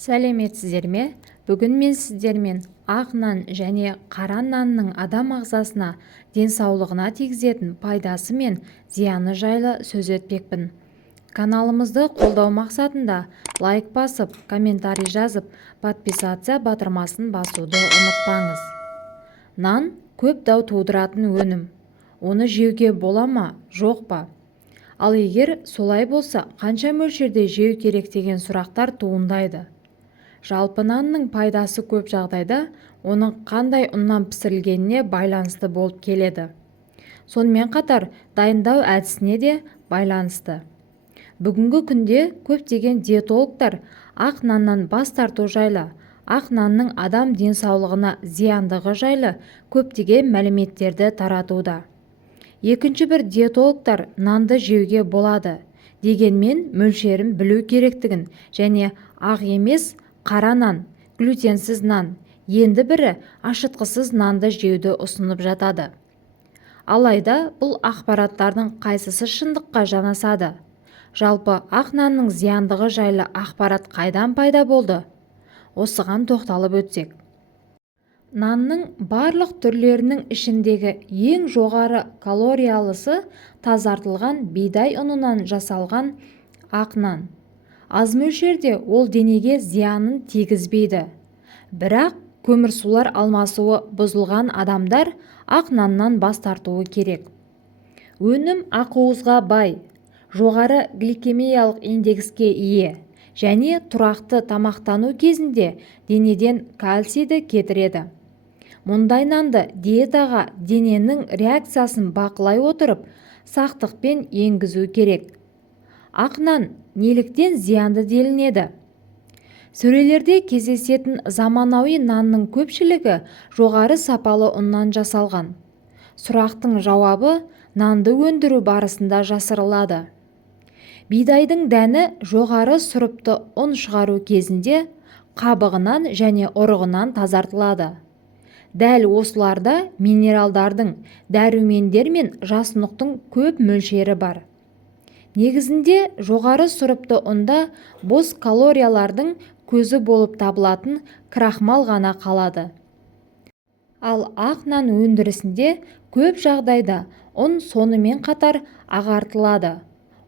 Сәлеметсіздер ме? Бүгін мен сіздермен ақ нан және қара нанның адам ағзасына, денсаулығына тигізетін пайдасы мен зияны жайлы сөз етпекпін. Каналымызды қолдау мақсатында лайк басып, комментарий жазып, подписация батырмасын басуды ұмытпаңыз. Нан көп дау тудыратын өнім. Оны жеуге бола ма, жоқ па? Ал егер солай болса, қанша мөлшерде жеу керек деген сұрақтар туындайды. Жалпы нанның пайдасы көп жағдайда оның қандай ұннан пісірілгеніне байланысты болып келеді. Сонымен қатар дайындау әдісіне де байланысты. Бүгінгі күнде көптеген диетологтар ақ наннан бас тарту жайлы, ақ нанның адам денсаулығына зияндығы жайлы көптеген мәліметтерді таратуда. Екінші бір диетологтар нанды жеуге болады, дегенмен мөлшерін білу керектігін және ақ емес қара нан, глютенсіз нан, енді бірі ашытқысыз нанды жеуді ұсынып жатады. Алайда бұл ақпараттардың қайсысы шындыққа жанасады? Жалпы ақ нанның зияндығы жайлы ақпарат қайдан пайда болды? Осыған тоқталып өтсек. Нанның барлық түрлерінің ішіндегі ең жоғары калориялысы тазартылған бидай ұнынан жасалған ақ нан. Аз мөлшерде ол денеге зиянын тигізбейді. Бірақ көмірсулар алмасуы бұзылған адамдар ақ наннан бас тартуы керек. Өнім ақуызға бай, жоғары гликемиялық индекске ие және тұрақты тамақтану кезінде денеден кальцийді кетіреді. Мұндай нанды диетаға дененің реакциясын бақылай отырып, сақтықпен енгізу керек. Ақ нан неліктен зиянды делінеді? Сөрелерде кездесетін заманауи нанның көпшілігі жоғары сапалы ұннан жасалған. Сұрақтың жауабы нанды өндіру барысында жасырылады. Бидайдың дәні жоғары сұрыпты ұн шығару кезінде қабығынан және ұрығынан тазартылады. Дәл осыларда минералдардың, дәрумендер мен жасұнықтың көп мөлшері бар. Негізінде жоғары сұрыпты ұнда бос калориялардың көзі болып табылатын крахмал ғана қалады. Ал ақ нан өндірісінде көп жағдайда ұн сонымен қатар ағартылады.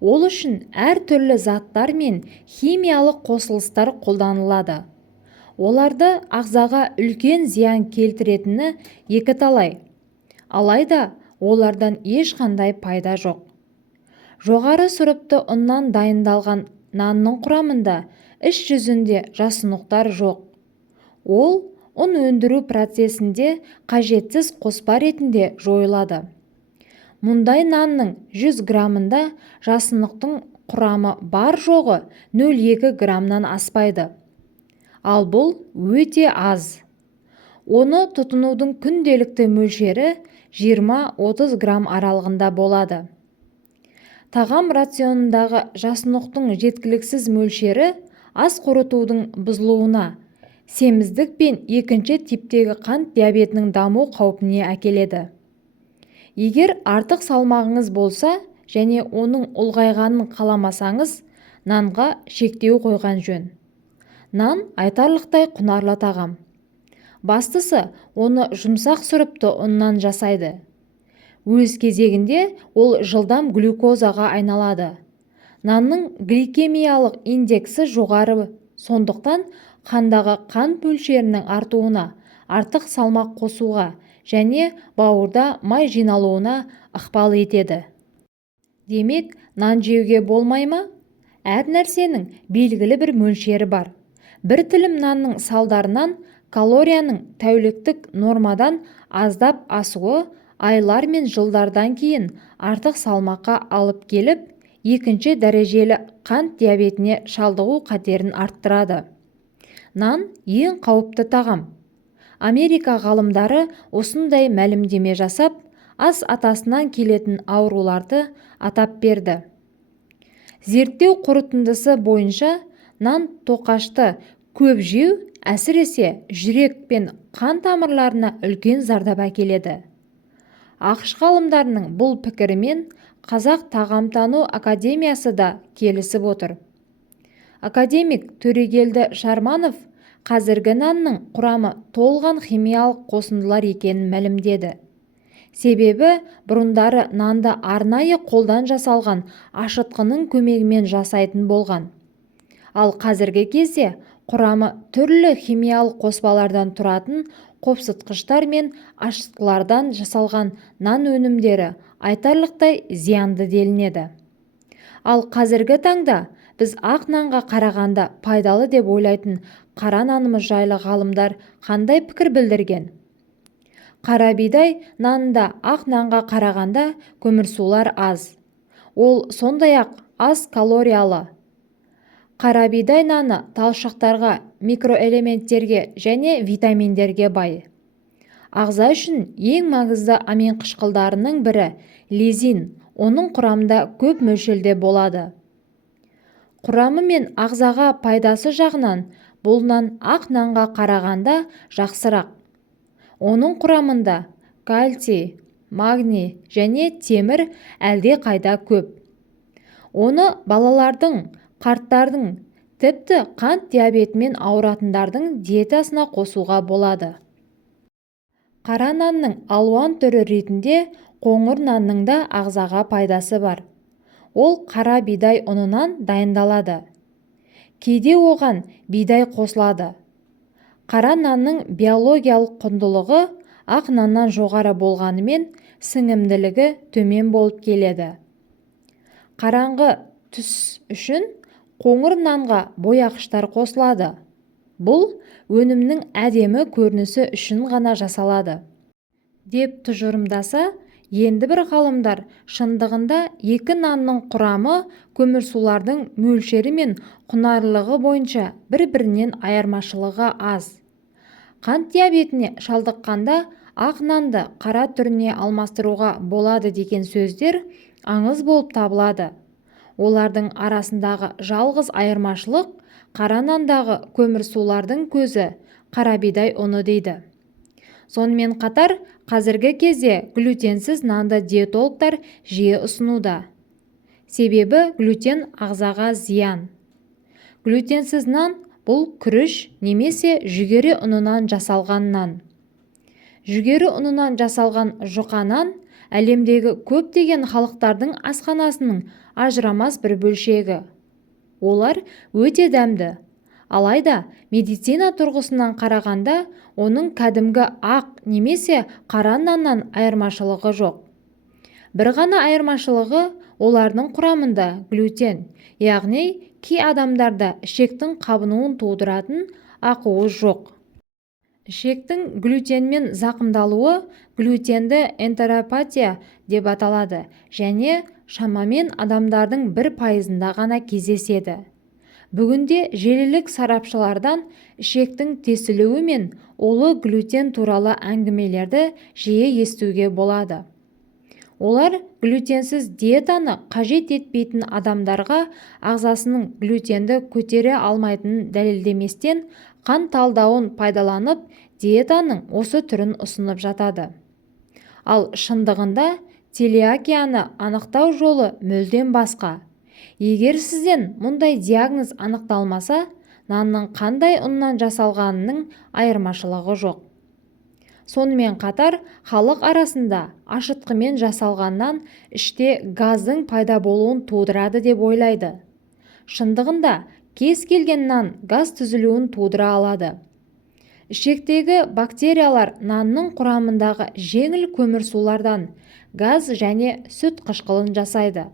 Ол үшін әртүрлі заттар мен химиялық қосылыстар қолданылады. Оларды ағзаға үлкен зиян келтіретіні екіталай. Алайда олардан ешқандай пайда жоқ. Жоғары сұрыпты ұннан дайындалған нанның құрамында іш жүзінде жасұнықтар жоқ. Ол ұн өндіру процесінде қажетсіз қоспа ретінде жойылады. Мұндай нанның 100 граммында жасұнықтың құрамы бар жоғы 0,2 граммнан аспайды. Ал бұл өте аз. Оны тұтынудың күнделікті мөлшері 20-30 грамм аралығында болады. Тағам рационындағы жасұнықтың жеткіліксіз мөлшері ас қорытудың бұзылуына, семіздік пен екінші типтегі қант диабетінің даму қаупіне әкеледі. Егер артық салмағыңыз болса және оның ұлғайғанын қаламасаңыз, нанға шектеу қойған жөн. Нан айтарлықтай құнарлы тағам. Бастысы, оны жұмсақ сұрыпты ұннан жасайды. Өз кезегінде ол жылдам глюкозаға айналады. Нанның гликемиялық индексі жоғары, сондықтан қандағы қант мөлшерінің артуына, артық салмақ қосуға және бауырда май жиналуына ықпал етеді. Демек, нан жеуге болмай ма? Әр нәрсенің белгілі бір мөлшері бар. Бір тілім нанның салдарынан калорияның тәуліктік нормадан аздап асуы айлар мен жылдардан кейін артық салмаққа алып келіп, екінші дәрежелі қант диабетіне шалдығу қатерін арттырады. Нан ең қауіпті тағам. Америка ғалымдары осындай мәлімдеме жасап, ас атасынан келетін ауруларды атап берді. Зерттеу қорытындысы бойынша нан тоқашты көп жеу әсіресе жүрек пен қан тамырларына үлкен зардап әкеледі. ақш ғалымдарының бұл пікірімен Қазақ тағамтану академиясы да келісіп отыр. Академик Төрегелді Шарманов қазіргі нанның құрамы толған химиялық қосындылар екенін мәлімдеді. Себебі бұрындары нанды арнайы қолдан жасалған ашытқының көмегімен жасайтын болған. Ал қазіргі кезде құрамы түрлі химиялық қоспалардан тұратын қопсытқыштар мен ашытқылардан жасалған нан өнімдері айтарлықтай зиянды делінеді. Ал қазіргі таңда біз ақ нанға қарағанда пайдалы деп ойлайтын қара нанымыз жайлы ғалымдар қандай пікір білдірген? Қара бидай нанында ақ нанға қарағанда көмірсулар аз. Ол сондай-ақ аз калориялы. Қара бидай наны талшықтарға, микроэлементтерге және витаминдерге бай. Ағза үшін ең маңызды амин қышқылдарының бірі лизин, оның құрамында көп мөлшерде болады. Құрамы мен ағзаға пайдасы жағынан бұл нан ақ нанға қарағанда жақсырақ. Оның құрамында кальций, магний және темір әлде қайда көп. Оны балалардың, қарттардың, тіпті қант диабетімен ауыратындардың диетасына қосуға болады. Қара нанның алуан түрі ретінде қоңыр нанның да ағзаға пайдасы бар. Ол қара бидай ұнынан дайындалады. Кейде оған бидай қосылады. Қара нанның биологиялық құндылығы ақ наннан жоғары болғанымен сіңімділігі төмен болып келеді. Қараңғы түс үшін қоңыр нанға бояғыштар қосылады. Бұл өнімнің әдемі көрінісі үшін ғана жасалады, деп тұжырымдаса, енді бір ғалымдар шындығында екі нанның құрамы көмірсулардың мөлшері мен құнарлылығы бойынша бір-бірінен айырмашылығы аз. Қант диабетіне шалдыққанда ақ нанды қара түріне алмастыруға болады деген сөздер аңыз болып табылады. Олардың арасындағы жалғыз айырмашылық қара нандағы көмірсулардың көзі қара бидай ұны дейді. Сонымен қатар қазіргі кезде глютенсіз нанды диетологтар жиі ұсынуда. Себебі глютен ағзаға зиян. Глютенсіз нан бұл күріш немесе жүгері ұнынан жасалған нан. Жүгері ұнынан жасалған жұқа нан әлемдегі көптеген халықтардың асханасының ажырамас бір бөлшегі. Олар өте дәмді. Алайда медицина тұрғысынан қарағанда оның кәдімгі ақ немесе қара наннан айырмашылығы жоқ. Бір ғана айырмашылығы олардың құрамында глютен, яғни кей адамдарда ішектің қабынуын тудыратын ақуыз жоқ. Ішектің глютенмен зақымдалуы глютенді энтеропатия деп аталады және шамамен адамдардың 1% ғана кездеседі. Бүгінде желілік сарапшылардан ішектің тесілуі мен улы глютен туралы әңгімелерді жиі естуге болады. Олар глютенсіз диетаны қажет етпейтін адамдарға ағзасының глютенді көтере алмайтынын дәлелдеместен қан талдауын пайдаланып диетаның осы түрін ұсынып жатады. Ал шындығында целиакияны анықтау жолы мүлдем басқа. Егер сізден мұндай диагноз анықталмаса, нанның қандай ұннан жасалғанының айырмашылығы жоқ. Сонымен қатар халық арасында ашытқымен жасалған нан іште газдың пайда болуын тудырады деп ойлайды. Шындығында кез келген нан газ түзілуін тудыра алады. Ішектегі бактериялар нанның құрамындағы жеңіл көмірсулардан газ және сүт қышқылын жасайды.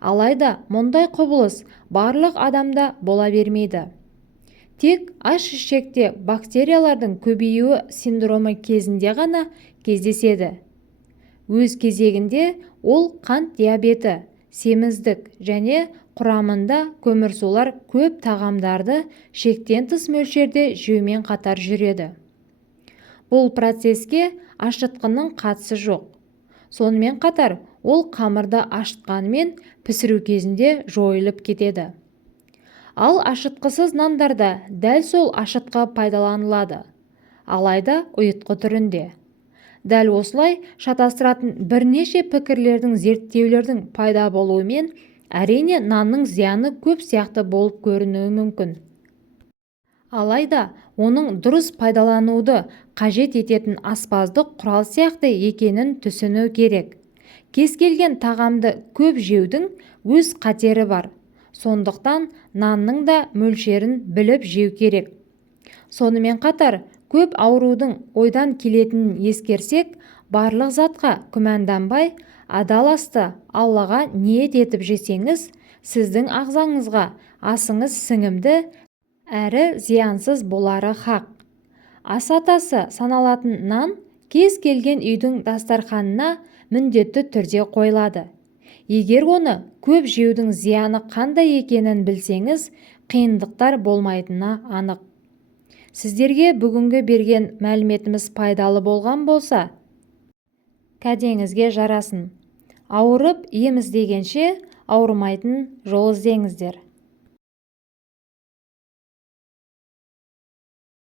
Алайда мұндай құбылыс барлық адамда бола бермейді. Тек аш ішекте бактериялардың көбеюі синдромы кезінде ғана кездеседі. Өз кезегінде ол қант диабеті, семіздік және құрамында көмірсулар көп тағамдарды шектен тыс мөлшерде жеумен қатар жүреді. Бұл процеске ашытқының қатысы жоқ. Сонымен қатар ол қамырды ашытқанымен пісіру кезінде жойылып кетеді. Ал ашытқысыз нандарда дәл сол ашытқы пайдаланылады, алайда ұйытқы түрінде. Дәл осылай шатастыратын бірнеше пікірлердің зерттеулердің пайда болуымен әрине нанның зияны көп сияқты болып көрінуі мүмкін. Алайда оның дұрыс пайдалануды қажет ететін аспаздық құрал сияқты екенін түсіну керек. Кез келген тағамды көп жеудің өз қатері бар. Сондықтан нанның да мөлшерін біліп жеу керек. Сонымен қатар, көп аурудың ойдан келетінін ескерсек, барлық затқа күмәнданбай, адал асты Аллаға ниет етіп жесеңіз, сіздің ағзаңызға асыңыз сіңімді әрі зиянсыз болары хақ. Ас атасы саналатын нан кез келген үйдің дастарханына міндетті түрде қойылады. Егер оны көп жеудің зияны қандай екенін білсеңіз, қиындықтар болмайтыны анық. Сіздерге бүгінгі берген мәліметіміз пайдалы болған болса, кәдеңізге жарасын. Ауырып ем іздегенше ауырмайтын жол іздеңіздер.